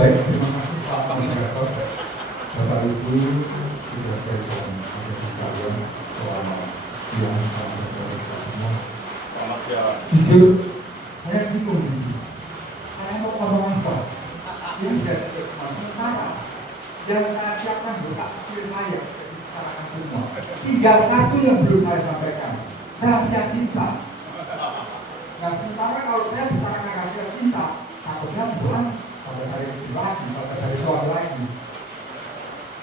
Baik, terima kasih Pak Moderator, Bapak Ibu, saudara-saudara sekalian, selamat siang, selamat sore semua. Selamat siang. Jujur, saya bingung di sini. Saya mau ngomong apa? Yang tidak sementara yang saya siapkan buka kecil saya bicarakan semua. Tinggal satu yang belum saya sampaikan, rahasia cinta. Nah, sementara kalau saya bicarakan rahasia cinta, takutnya bukan pada hari lagi, pada hari suami lagi.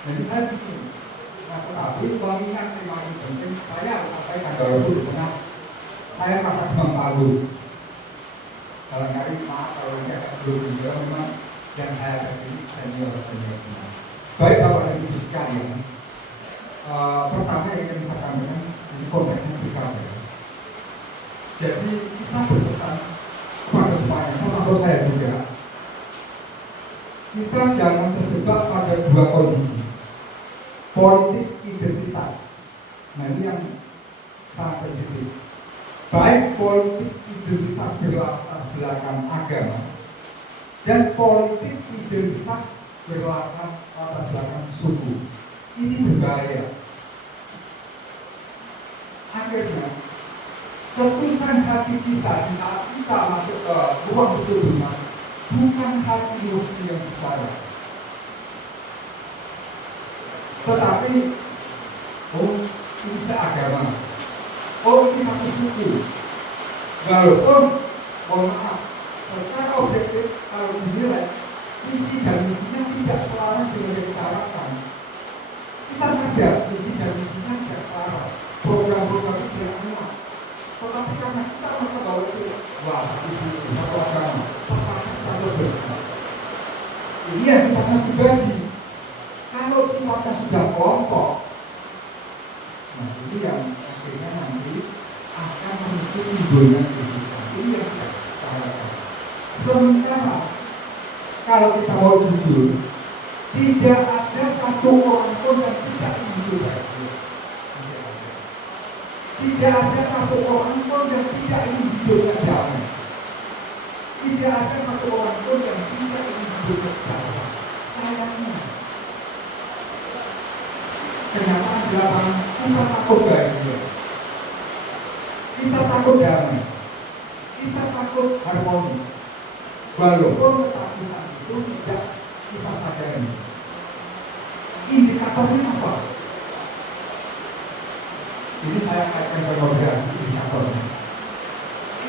Jadi saya bikin. Nah, tetapi mengingat tema ini penting, saya harus sampaikan walaupun di tengah saya merasa demam palu. Barangkali maaf kalau enggak belum juga memang yang saya hadapi senior. Baik Bapak dan Ibu sekalian, pertama yang ingin saya sampaikan ini konteksnya PKB. Jadi kita berpesan kepada semuanya, termasuk saya juga. Kita jangan terjebak pada dua kondisi, politik identitas. Nah ini yang sangat sensitif. Baik politik identitas berlatar belakang agama dan politik identitas berlatar belakang suku. Ini berbahaya. Akhirnya cetusan hati kita di saat kita masuk ke ruang keputusan bukan hati nurani yang bicara, tetapi ini seagama, ini satu suku. Walaupun mohon maaf, secara objektif kalau dinilai visi dan misinya tidak selaras dengan yang kita harapkan. Kita sadar visi dan misinya tidak selaras, program-program itu tidak enak. Tetapi karena kita merasa bahwa itu wah, itu satu agama, terpaksa kita bersama. Ini yang sifatnya pribadi. Kalau sifatnya sudah kelompok, nah ini yang akhirnya nanti akan memicu timbulnya kesulitan. Ini yang kita harapkan. Sementara kalau kita mau jujur, tidak ada satu orang pun yang tidak ingin bahagia. Tidak ada satu orang pun yang tidak ingin hidupnya damai. Tidak ada satu orang pun yang tidak ingin hidupnya damai. Sayangnya, kenyataan di lapangan kita takut bahagia, kita takut damai, kita takut harmonis. Walaupun ketakutan itu tidak kita sadari. Indikatornya apa? Ini saya kaitkan kolaborasi indikatornya.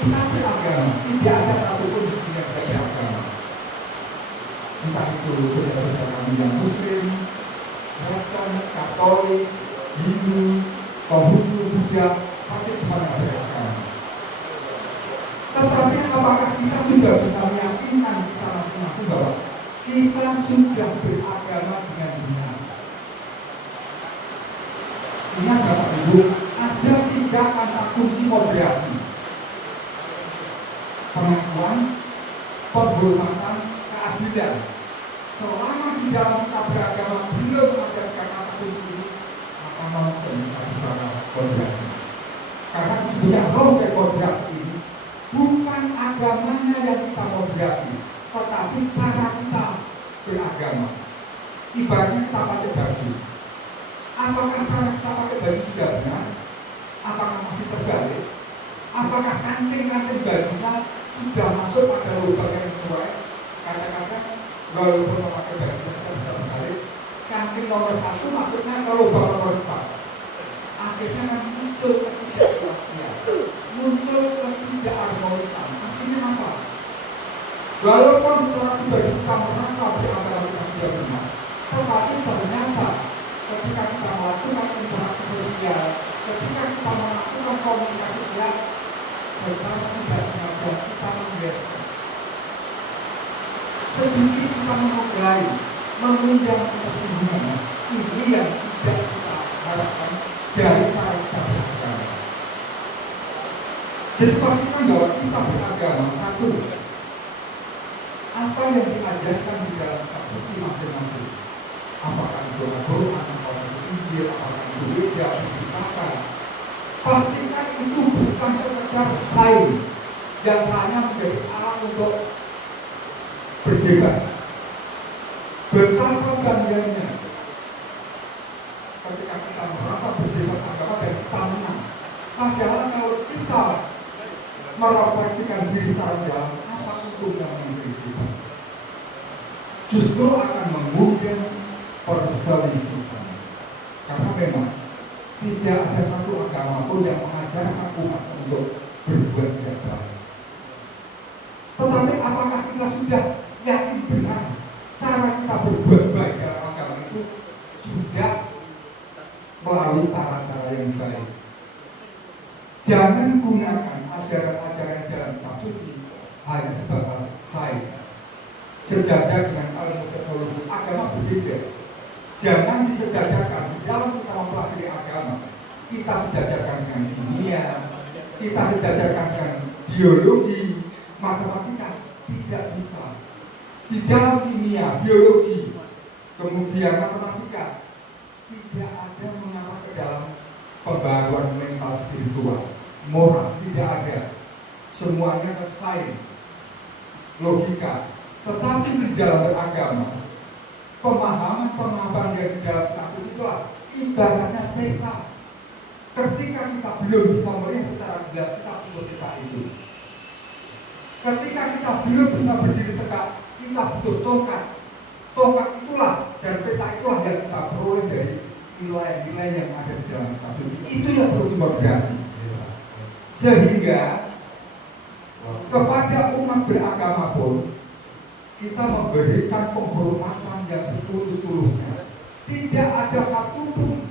Kita beragama, tidak ada satupun yang tidak beragama. Entah itu saudara-saudara kami yang Muslim, Kristen, Katolik, Hindu, Konghucu, Buddha, pasti semuanya beragama. Tetapi apakah kita sudah bisa meyakinkan kita masing-masing bahwa kita sudah beragama dengan benar? Ingat Bapak Ibu, ada 3 kata kunci moderasi: pengakuan, penghormatan, keadilan. Selama di dalam kita beragama belum ada kata kunci ini, maka manusia bisa bicara moderasi. Karena sebenarnya roh dari moderasi ini bukan agamanya yang kita moderasi, tetapi cara kita beragama. Ibaratnya kita pakai baju. Apakah cara kita pakai baju sudah benar? Apakah masih terbalik? Apakah kancing-kancing bajunya sudah masuk pada lubang yang sesuai? Kadang-kadang walaupun memakai baju kita sudah terbalik, kancing nomor 1 masuknya ke lubang nomor 4. Akhirnya kan muncul ketidakpastian, muncul ketidakharmonisan. Artinya apa? Walaupun secara pribadi kita merasa beragama kita sudah benar, tetapi ternyata ketika kita melakukan interaksi sosial, ketika kita melakukan komunikasi sosial, secara tidak sengaja kita menggeser. Sedikit kita menodai, mengundang ketersinggungan. Ini yang tidak kita harapkan dari cara kita beragama. Jadi pastikan bahwa kita beragama satu, apa yang diajarkan di dalam kitab suci masing-masing. Apakah itu Al-Quran, apakah itu Injil, apakah itu Weda, Pustaka. Pastikan itu bukan sekedar sains yang hanya menjadi alat untuk berdebat. Betapa bangganya ketika kita merasa berjilbab agama dan kita menang. Padahal kalau kita merefleksikan diri secara dalam, apa untungnya menjadi justru akan mengundang perselisihan. Karena memang tidak ada satu agama pun yang mengajarkan umat untuk berbuat yang baik. Tetapi apakah kita sudah yakin benar cara kita berbuat baik dalam agama itu sudah melalui cara-cara yang baik? Jangan gunakan ajaran-ajaran dalam kitab suci hanya sebatas saya. Sejajar dengan ilmu teknologi agama berbeda. Jangan disejajarkan dalam kita mempelajari agama. Kita sejajarkan dengan dunia, kita sejajarkan dengan biologi, matematika. Tidak bisa. Di dalam kimia, biologi, kemudian matematika, tidak ada mengarah ke dalam pembaruan mental spiritual, moral, tidak ada. Semuanya ke sains, logika. Tetapi di dalam beragama, pemahaman yang di dalam kitab suci itulah ibaratnya peta. Ketika kita belum bisa melihat secara jelas kitab peta itu, ketika kita belum bisa berdiri tegak, kita butuh tongkat. Tongkat itulah dan peta itulah yang kita peroleh dari nilai-nilai yang ada di dalam kitab suci. Itu yang perlu dimodifikasi. Sehingga kepada umat beragama pun kita memberikan penghormatan yang setulus-tulusnya. Tidak ada satupun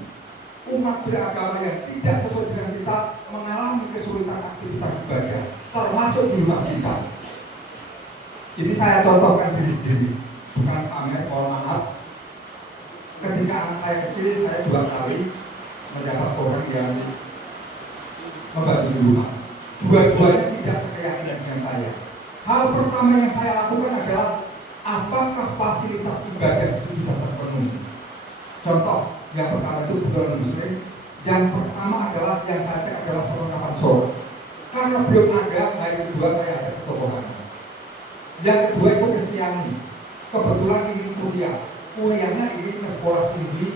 umat beragama yang tidak sesuai dengan kita mengalami kesulitan aktivitas ibadah, termasuk di rumah kita. Ini saya contohkan diri sendiri, bukan pamer, mohon maaf. Ketika anak saya kecil, saya 2 kali mendapat orang yang membantu di rumah. Dua-duanya tidak sekeyakinan dengan saya. Hal pertama yang saya lakukan adalah apakah fasilitas ibadah itu sudah terpenuhi. Contoh, yang pertama itu kebetulan muslim. Yang pertama adalah yang saya cek adalah perlengkapan sholat. Karena belum ada, hari kedua saya ajak ke tokohan. Yang kedua itu Kristiani. Kebetulan ini kuliahnya ini ke sekolah tinggi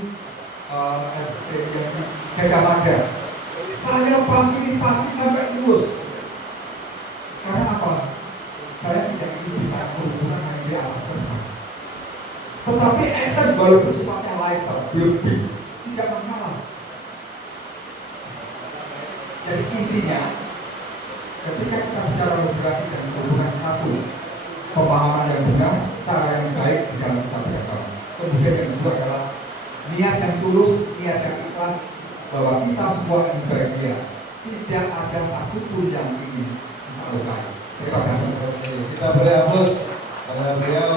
Gajah Mada. Saya fasilitasi sampai lulus. Karena apa? Saya tidak ingin bicara hubungan hanya di atas kertas. Tetapi action walaupun sifatnya lighter, lebih tidak masalah. Jadi intinya, ketika kita bicara moderasi dan hubungan satu, pemahaman yang benar, cara yang baik di dalam kita beragama. Kemudian yang kedua adalah niat yang tulus, niat yang ikhlas, bahwa kita semua ingin bahagia. Tidak ada satupun yang ingin kita lukai. Terima kasih. Kita beri aplaus kepada beliau.